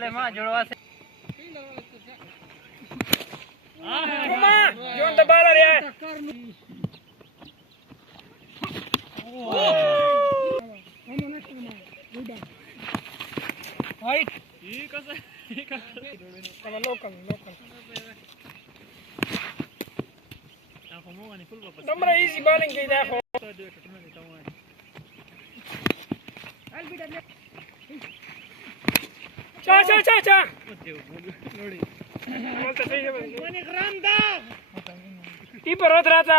માં જોડવા છે Toma, John the ball area. Right. Come local. Number easy bowling ke dekho. Cha. Keeper होत राहता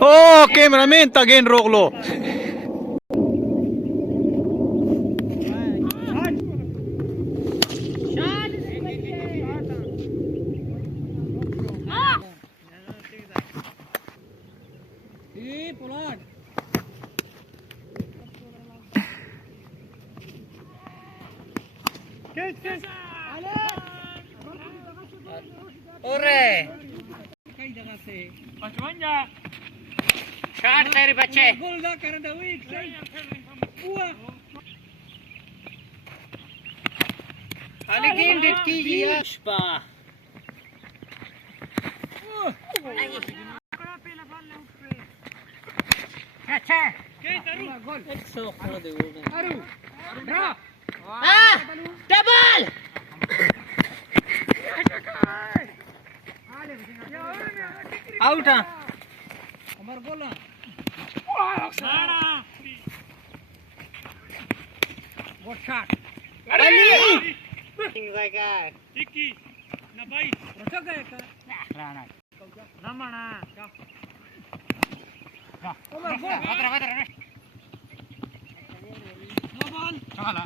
Oh, cameraman again रोक लो ओरे कई जगह से 55 शॉट तेरे बच्चे गोल दा कर दे वीक खाली गेम डिट की यशपा अच्छा गोल 100 कर दे अरु डबल आउट हमार बोला सारा गुड शॉट अली जगह टिकी ना भाई रोचक है का राणा रमणा का हमार बोल बदर नो बॉल चला